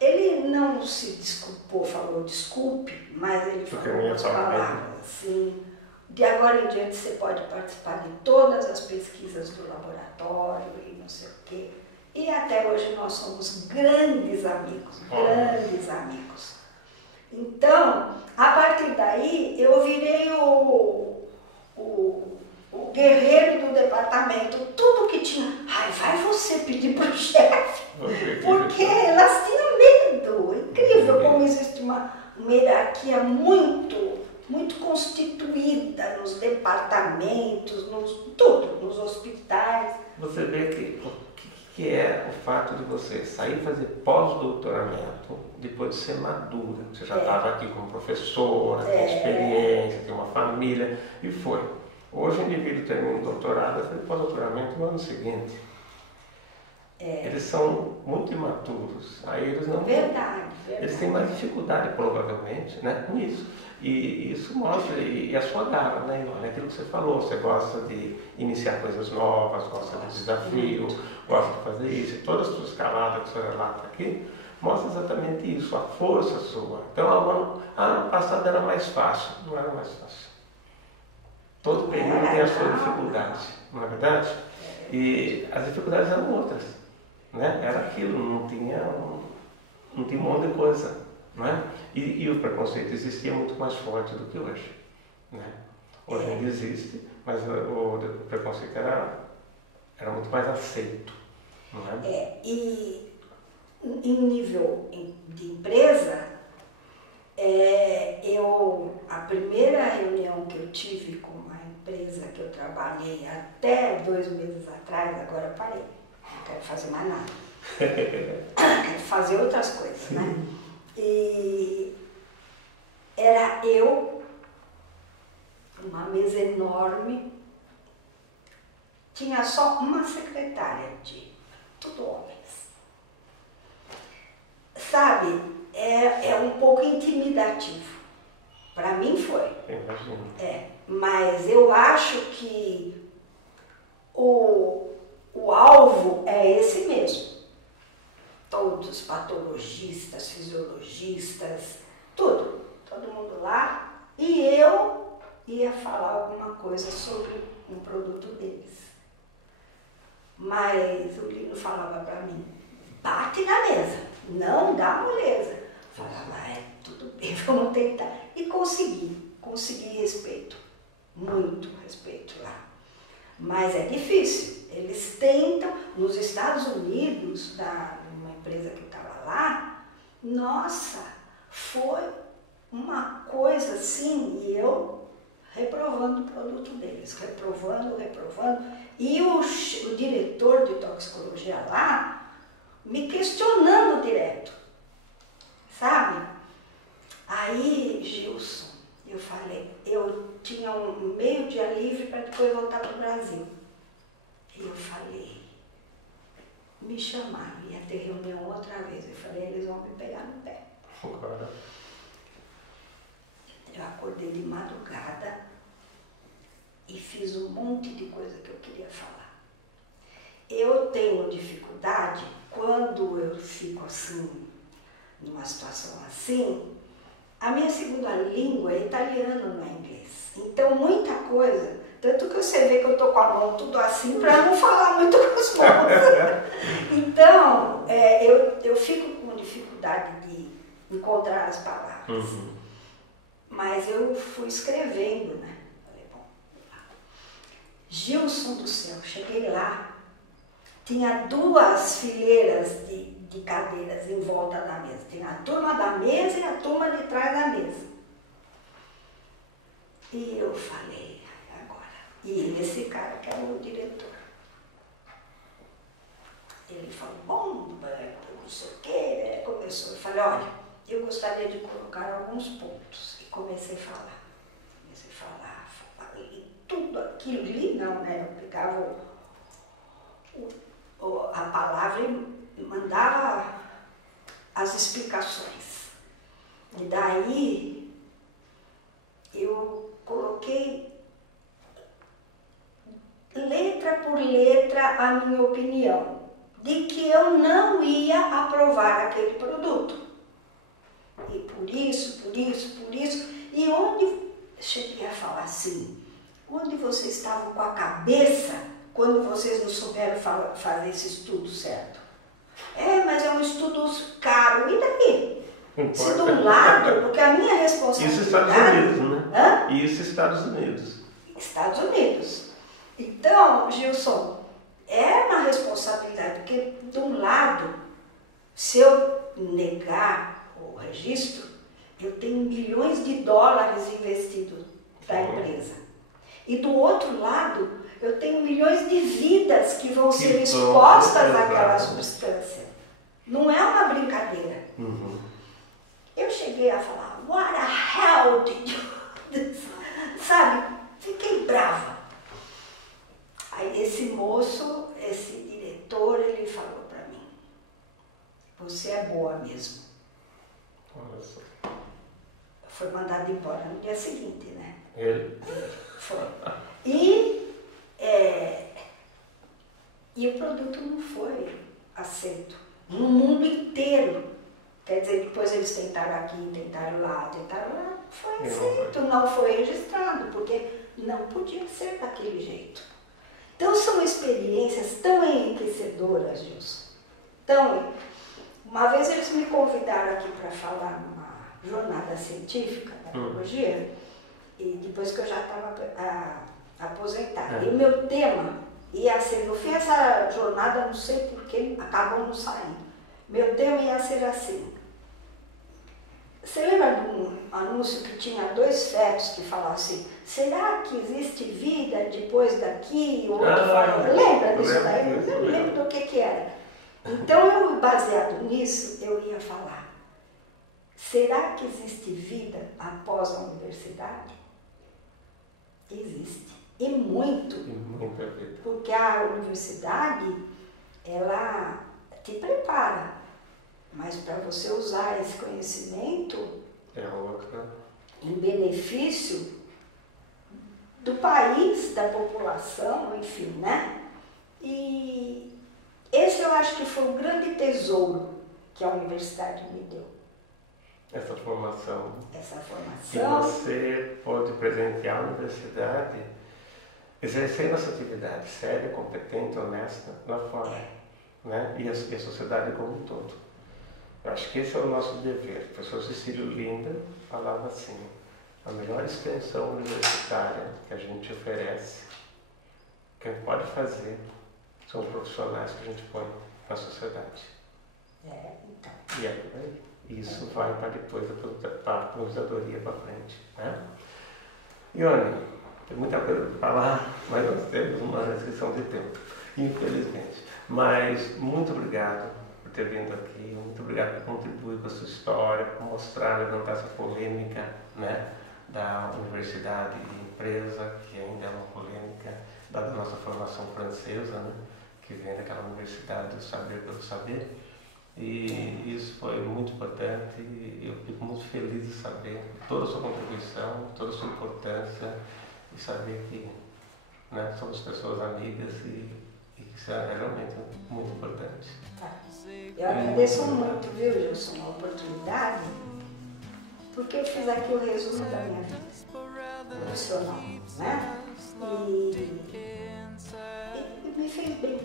Ele não se desculpou, falou desculpe, mas ele falou as palavras assim, de agora em diante você pode participar de todas as pesquisas do laboratório e não sei o quê. E até hoje nós somos grandes amigos. Então, a partir daí, eu virei o guerreiro do departamento. Tudo que tinha, vai você pedir para o chefe, porque elas tinham medo. Incrível como existe uma hierarquia muito constituída nos departamentos, nos hospitais. Você vê que é o fato de você sair e fazer pós-doutoramento depois de ser madura. Você já estava aqui como professora, tem experiência, tem uma família, e foi. Hoje o indivíduo termina um doutorado, faz pós-doutoramento no ano seguinte. Eles são muito imaturos, aí eles não... Verdade. Eles têm mais dificuldade, provavelmente, né, com isso. E isso mostra, e a sua garra, né, Ione? Aquilo que você falou, você gosta de iniciar coisas novas, gosta de desafio, gosta de fazer isso. E toda a sua escalada que você relata aqui, mostra exatamente isso, a força sua. Então, ano passado era mais fácil, não era mais fácil. Todo período tem a sua dificuldade, não é verdade? E as dificuldades eram outras, né? Era aquilo, não tinha um monte de coisa, não é? E o preconceito existia muito mais forte do que hoje, né? Hoje ainda existe, mas o preconceito era muito mais aceito, não é? E em nível de empresa, a primeira reunião que eu tive com uma empresa que eu trabalhei até 2 meses atrás, agora parei, não quero fazer mais nada, quero fazer outras coisas, né? E era uma mesa enorme, tinha só uma secretária, tudo homens. Sabe, é um pouco intimidativo. Para mim foi. Imagino. Mas eu acho que o alvo é esse mesmo. Todos, patologistas, fisiologistas, tudo. Todo mundo lá. E eu ia falar alguma coisa sobre um produto deles. Mas o Lino falava para mim, bate na mesa, não dá moleza. Falava, tudo bem, vamos tentar. E consegui respeito, muito respeito lá. Mas é difícil, eles tentam, nos Estados Unidos, numa empresa que estava lá, nossa, foi uma coisa assim, e eu reprovando o produto deles, reprovando, e o diretor de toxicologia lá me questionando direto, sabe? Aí, Gilson, eu falei, eu tinha um meio dia livre para depois voltar para o Brasil. E eu falei, me chamaram, ia ter reunião outra vez. Eu falei, eles vão me pegar no pé. Eu acordei de madrugada e fiz um monte de coisa que eu queria falar. Eu tenho dificuldade, quando eu fico assim, numa situação assim, a minha segunda língua é italiano, não é inglês. Então, muita coisa, tanto que você vê que eu tô com a mão tudo assim, para não falar muito com as mãos. Então, eu fico com dificuldade de encontrar as palavras. Mas eu fui escrevendo, né? Falei, bom, Gilson do céu, cheguei lá, tinha 2 fileiras de cadeiras em volta da mesa. Tinha a turma da mesa e a turma de trás da mesa. E eu falei, agora. E esse cara que era o diretor. Ele falou, bom, não sei o quê, começou. Eu falei, olha, eu gostaria de colocar alguns pontos. E comecei a falar. Falei tudo aquilo ali, não, né? Eu pegava a palavra e mandava as explicações. E daí eu coloquei letra por letra a minha opinião de que eu não ia aprovar aquele produto. E por isso. E onde cheguei a falar assim, onde vocês estavam com a cabeça quando vocês não souberam fazer esse estudo certo? Mas é um estudo caro. E daí? Se de um lado, porque a minha responsabilidade... Isso Estados Unidos, né? Isso Estados Unidos. Estados Unidos. Então, Gilson, é uma responsabilidade, porque de um lado, se eu negar o registro, eu tenho milhões de dólares investidos da empresa. E do outro lado, eu tenho milhões de vidas que vão ser expostas àquela substância. Não é uma brincadeira. Eu cheguei a falar, what the hell did you do? Sabe? Fiquei brava. Aí esse moço, esse diretor, ele falou para mim, você é boa mesmo. Olha só. Foi mandado embora no dia seguinte, né? Ele? Foi. E o produto não foi aceito no mundo inteiro. Quer dizer, depois eles tentaram aqui, tentaram lá, foi aceito, não foi registrado, porque não podia ser daquele jeito. Então são experiências tão enriquecedoras, Gilson. Então, uma vez eles me convidaram aqui para falar numa jornada científica da biologia, e depois que eu já estava aposentada. E o meu tema ia ser, no fim essa jornada, não sei porquê, acabou não saindo. Meu tema ia ser assim. Você lembra de um anúncio que tinha 2 fetos que falavam assim, será que existe vida depois daqui? O outro falava, lembra disso daí? Eu não lembro do que era. Então, eu, baseado nisso, eu ia falar, será que existe vida após a universidade? Existe. E muito. E muita vida. Porque a universidade, ela te prepara. Mas para você usar esse conhecimento É outra. em benefício do país, da população, enfim, né? E esse eu acho que foi um grande tesouro que a universidade me deu. Essa formação. Essa E formação. você pode presentear a universidade exercendo essa atividade séria, competente, honesta lá fora, né? E a sociedade como um todo. Eu acho que esse é o nosso dever. O professor Cecílio Linda falava assim: a melhor extensão universitária que a gente oferece, que a gente pode fazer, são os profissionais que a gente põe na sociedade. Então. E é por aí. Isso vai para depois para a aposentadoria para frente, né? Ione, tem muita coisa para falar, mas nós temos uma restrição de tempo, infelizmente. Mas muito obrigado por ter vindo aqui, muito obrigado por contribuir com a sua história, por mostrar, levantar essa polêmica, né, da universidade e empresa, que ainda é uma polêmica, dada a nossa formação francesa, né, que vem daquela universidade do saber pelo saber. E isso foi muito importante e eu fico muito feliz de saber toda a sua contribuição, toda a sua importância e saber que, né, somos pessoas amigas e que isso é realmente muito importante. Eu agradeço muito, viu, Gilson, a oportunidade, porque eu fiz aqui o resumo da minha vida profissional, né? E me fez bem.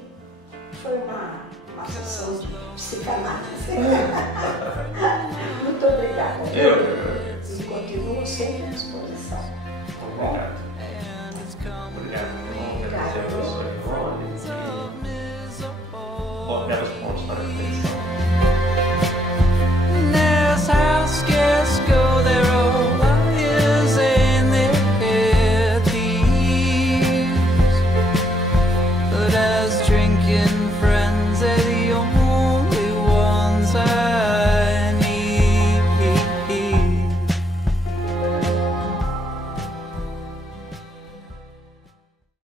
Foi uma sessão de psicanálise. Muito obrigada. Eu E continuo sempre à disposição. Obrigado.